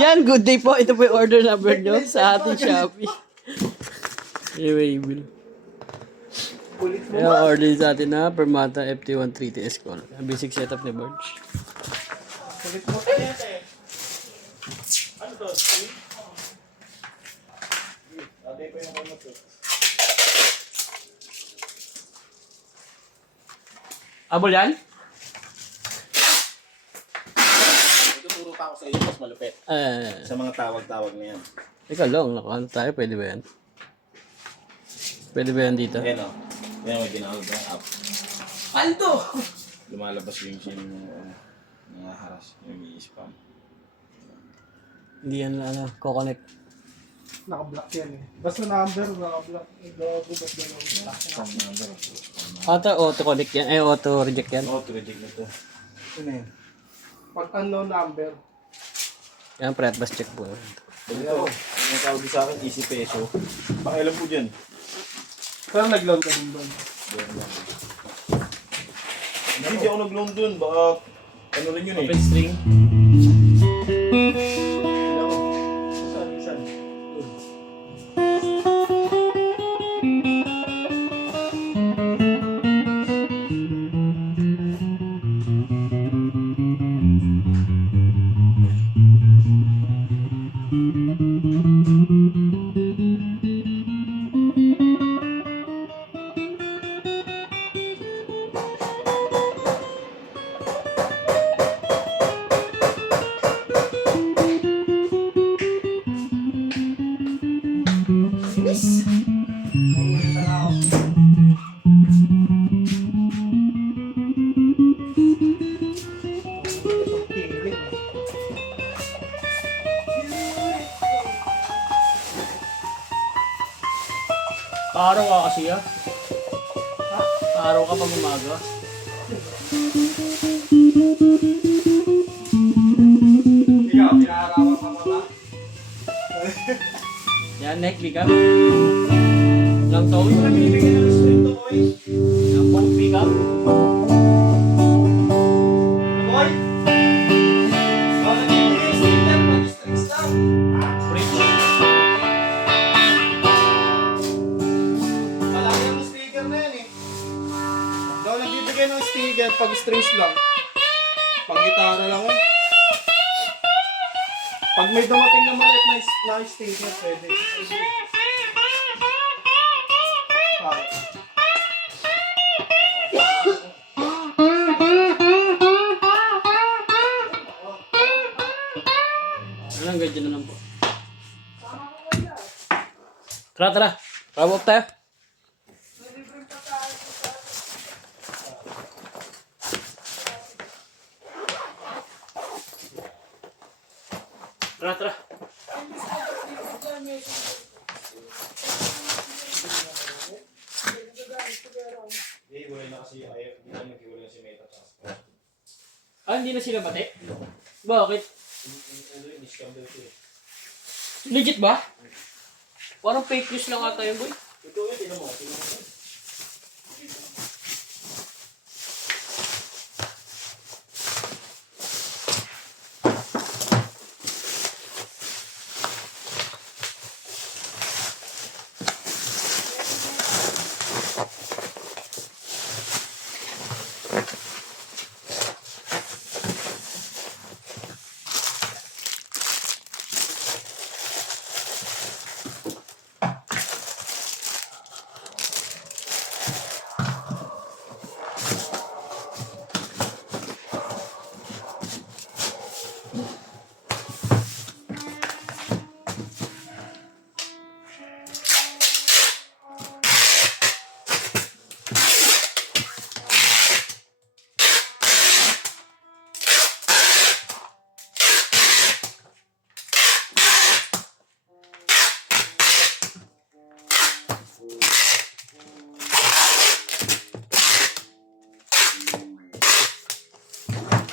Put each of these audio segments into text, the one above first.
Yan, good day po. Ito po yung order number nyo sa ating Shopee. Anyway, Bill. Yung order sa atin na Permata FT13TS call. Ang basic setup ni Birch. Kulit mo. Ano to? Ate pa yung kamot to. Abol yan? Tuturo pa ako sa iyo, mas malupit. Sa mga tawag-tawag na yan. Ikaw lang, nakaano tayo, pwede ba yan? Pwede ba yan dito? Yan o. Yan may ginawag na up. Aldo! Lumalabas yung sin nangaharas, yung i-spam. Hindi yan, kukonect. Naka-block yan eh. Basta number, naka-block. Nag-bukas na yung Spam number. Auto-connect yan, auto-reject yan. Oh, reject na to. Ano yun? Pag unknown number. Yan, pre-advance check po. Ito, yung tawag sa akin, easy peso. Pakialam po dyan. Pero nag-load ka din doon. Hindi ako nag-loan dun, baka ano rin yun eh. Open string. Saan? Paaraw ka kasi ah. Paaraw ka pag umaga. Ikaw, pinaharawan ka mo na. Yan, neck, pick up. Lang tone. Bibigyan ng restricto, boy. Lang phone, pick up. Boy? Bawal nagbibigay sticker, pag-strings lang. Bridge. Malaki ang sticker na yan eh. Daw nagbibigay ng sticker pag strings lang. Pag gitara lang yan. Pag may dumating na maliit na sticker, pwede. Ah. Anong ganyan na lang po. Tara. Pabok tayo. Tara. Hiwalay na kasi, hindi na nag-hiwalay na si Meta. Hindi na sila bate? Bakit? Ini-scam daw ito eh. Legit ba? Parang fake news lang ata yun, boy. Ito yun, tinan mo.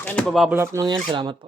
Yan, ibabubble wrap lang yan. Salamat po.